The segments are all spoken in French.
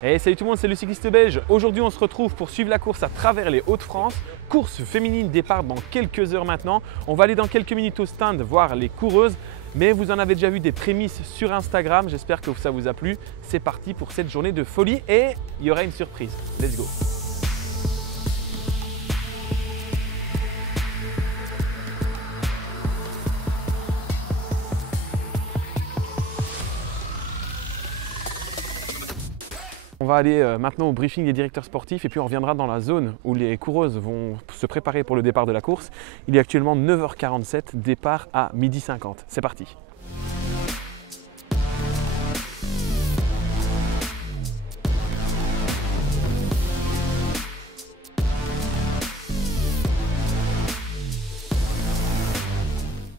Hey, salut tout le monde, c'est le cycliste belge. Aujourd'hui, on se retrouve pour suivre la course à travers les Hauts-de-France. Course féminine départ dans quelques heures maintenant. On va aller dans quelques minutes au stand voir les coureuses. Mais vous en avez déjà vu des prémices sur Instagram. J'espère que ça vous a plu. C'est parti pour cette journée de folie et il y aura une surprise. Let's go! On va aller maintenant au briefing des directeurs sportifs et puis on reviendra dans la zone où les coureuses vont se préparer pour le départ de la course. Il est actuellement 9h47, départ à 12h50. C'est parti!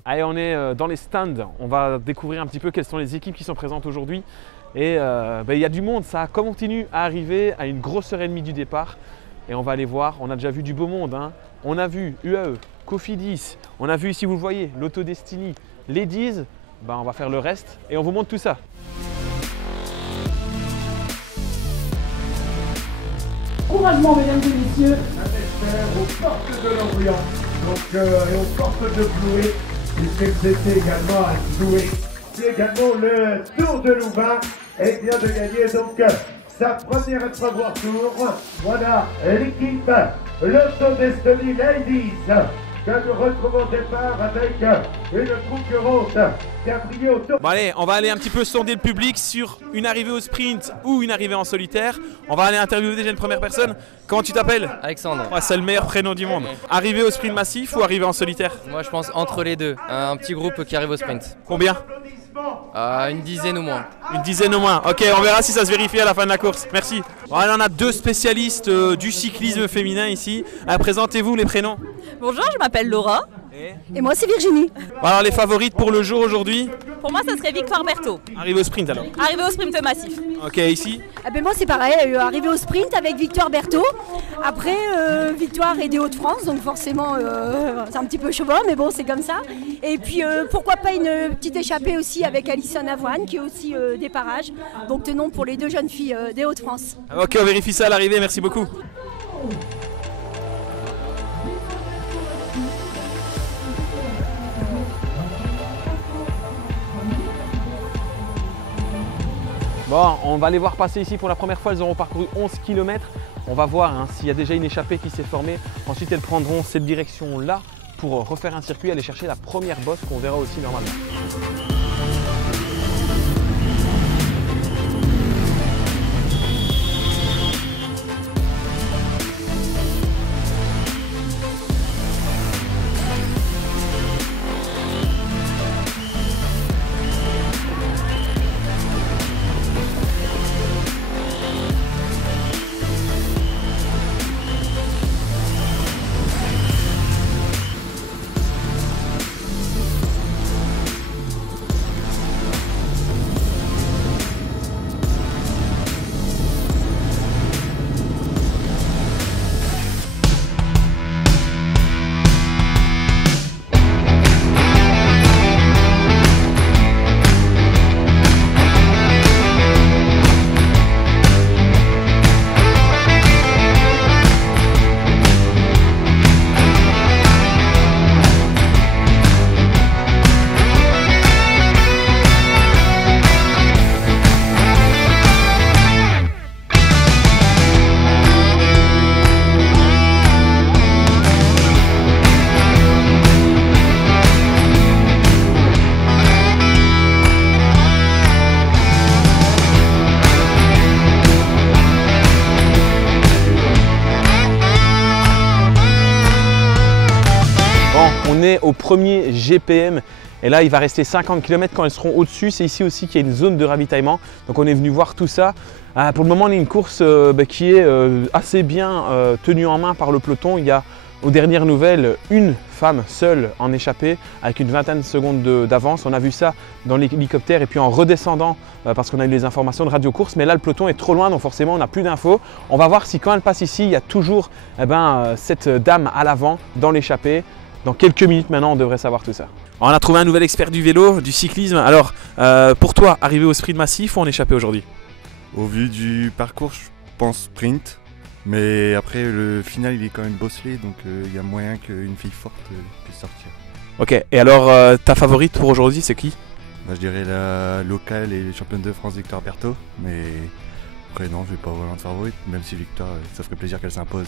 Allez, on est dans les stands, on va découvrir un petit peu quelles sont les équipes qui sont présentes aujourd'hui. Et il y a du monde, ça continue à arriver à une grosse heure et demie du départ. Et on va aller voir, on a déjà vu du beau monde. On a vu UAE, Cofidis, on a vu ici vous le voyez, Lotto Destiny, Ladies. On va faire le reste et on vous montre tout ça. Encouragement mesdames et messieurs, un expert aux portes de l'Orient, et aux portes de Ploué, puisque c'était également à Ploué. C'est également le Tour de Louvain et vient de gagner donc sa première épreuve au tour. Voilà l'équipe Lotto Destiny Ladies que nous retrouvons au départ avec une concurrente qui a brillé au tour. Bon allez, on va aller un petit peu sonder le public sur une arrivée au sprint ou une arrivée en solitaire. On va aller interviewer déjà une première personne. Comment tu t'appelles? Alexandre. Ouais, c'est le meilleur prénom du monde. Arrivé au sprint massif ou arrivé en solitaire? Moi je pense entre les deux, un petit groupe qui arrive au sprint. Combien? Une dizaine au moins. Une dizaine au moins. Ok, on verra si ça se vérifie à la fin de la course. Merci. Bon, allez, on a deux spécialistes du cyclisme féminin ici. Présentez-vous les prénoms. Bonjour, je m'appelle Laura. Et moi c'est Virginie. Bon, alors les favorites pour le jour aujourd'hui? Pour moi ça serait Victoire Berthaud. Arrivé au sprint alors. Arrivé au sprint massif. Ok, ici? Moi c'est pareil, arrivé au sprint avec Victoire Berthaud. Après Victoire et des Hauts-de-France, donc forcément c'est un petit peu chauvin, mais bon c'est comme ça. Et puis pourquoi pas une petite échappée aussi avec Alison Avoine qui est aussi des parages. Donc tenons pour les deux jeunes filles des Hauts-de-France. Ok, on vérifie ça à l'arrivée, merci beaucoup. Bon, on va les voir passer ici pour la première fois, elles auront parcouru 11 km. On va voir s'il y a déjà une échappée qui s'est formée. Ensuite, elles prendront cette direction-là pour refaire un circuit, aller chercher la première bosse qu'on verra aussi normalement. On est au premier GPM et là il va rester 50 km quand elles seront au-dessus. C'est ici aussi qu'il y a une zone de ravitaillement. Donc on est venu voir tout ça. Pour le moment on est une course qui est assez bien tenue en main par le peloton. Il y a aux dernières nouvelles une femme seule en échappée avec une vingtaine de secondes d'avance. On a vu ça dans l'hélicoptère et puis en redescendant parce qu'on a eu les informations de Radio Course. Mais là le peloton est trop loin donc forcément on n'a plus d'infos. On va voir si quand elle passe ici il y a toujours cette dame à l'avant dans l'échappée. Dans quelques minutes maintenant, on devrait savoir tout ça. On a trouvé un nouvel expert du vélo, du cyclisme. Alors, pour toi, arrivé au sprint massif ou en échappée aujourd'hui? Au vu du parcours, je pense sprint. Mais après, le final, il est quand même bosselé, donc il y a moyen qu'une fille forte puisse sortir. Ok, et alors ta favorite pour aujourd'hui, c'est qui? Bah, je dirais la locale et championne de France Victoire Berthaud. Mais après, non, je vais pas vraiment de favorite, même si Victoire, ça ferait plaisir qu'elle s'impose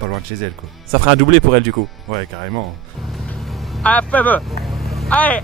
pas loin de chez elle, quoi. Ça ferait un doublé pour elle du coup. Ouais, carrément. Allez.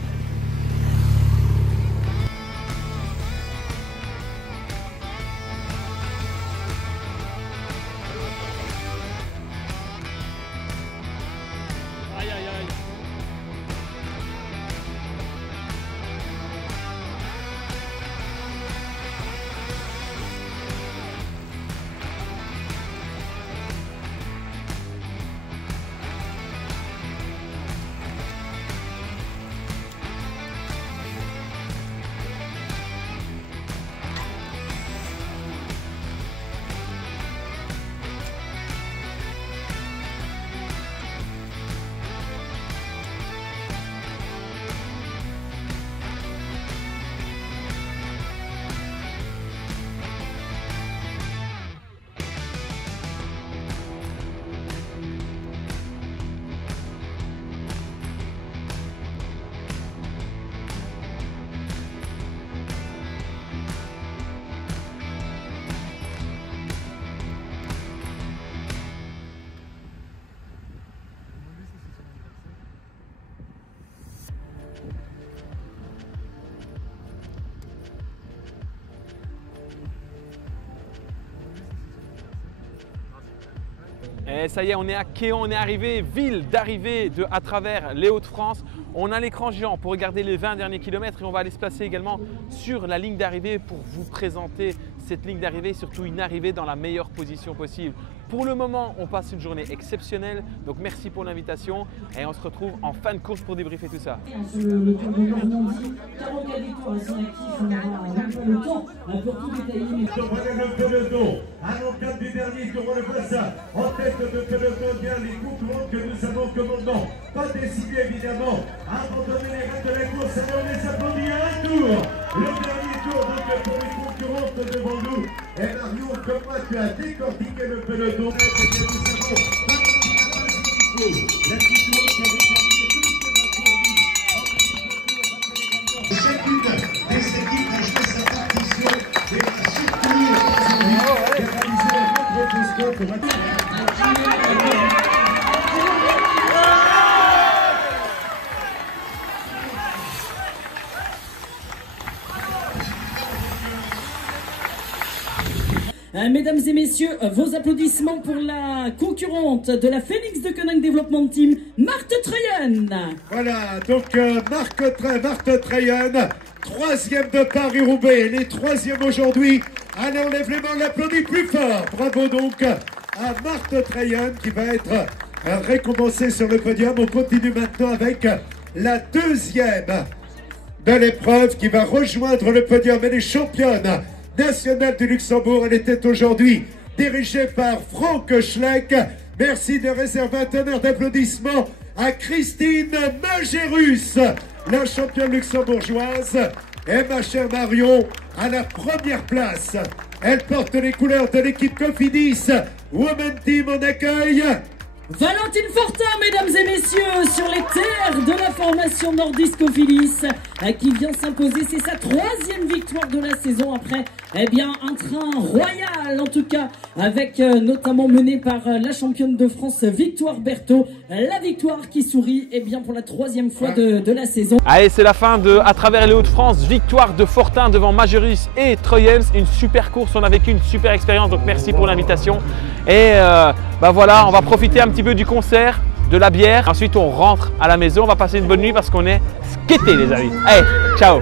Et ça y est, on est à Kéon, on est arrivé, ville d'arrivée à travers les Hauts-de-France. On a l'écran géant pour regarder les 20 derniers kilomètres et on va aller se placer également sur la ligne d'arrivée pour vous présenter cette ligne d'arrivée, surtout une arrivée dans la meilleure position possible. Pour le moment, on passe une journée exceptionnelle, donc merci pour l'invitation et on se retrouve en fin de course pour débriefer tout ça. Le Tour de Normandie, 44 victoires à son actif, on aura même pas le temps pour tout détailler. Le peloton, à l'encadre du dernier tour, on le voit ça, en tête de peloton, bien les concurrents que nous avons commandement, pas décidé évidemment, à abandonner les règles de la course, alors on les applaudit à un tour. Le dernier tour donc pour les concurrentes devant nous. Et Marion, comme moi, tu as décortiqué le peloton. La petite tour qui avait terminé toute la chacune des équipes a joué sa partition et a surtout réalisé la contre pour Mesdames et messieurs, vos applaudissements pour la concurrente de la Phoenix de Koenig Development Team, Marthe Treyen. Voilà, donc Marthe Treyen, troisième de Paris-Roubaix, elle est troisième aujourd'hui. Allez, on lève les mains, on l'applaudit plus fort. Bravo donc à Marthe Treyen qui va être récompensée sur le podium. On continue maintenant avec la deuxième de l'épreuve qui va rejoindre le podium. Elle est championne nationale du Luxembourg. Elle était aujourd'hui dirigée par Franck Schleck. Merci de réserver un tonnerre d'applaudissements à Christine Majerus, la championne luxembourgeoise. Et ma chère Marion, à la première place. Elle porte les couleurs de l'équipe Cofidis Women Team. On accueille Valentine Fortin, mesdames et messieurs, sur les terres de la formation Nordis Cofidis, qui vient s'imposer. C'est sa troisième victoire de la saison après un train royal, en tout cas, avec notamment mené par la championne de France Victoire Berthaud. La victoire qui sourit pour la troisième fois de la saison. Allez, c'est la fin de À travers les Hauts-de-France. Victoire de Fortin devant Majerus et Troyens. Une super course, on a vécu une super expérience, donc merci pour l'invitation. Et voilà, on va profiter un petit peu du concert, de la bière. Ensuite, on rentre à la maison, on va passer une bonne nuit parce qu'on est skatés, les amis. Allez, ciao!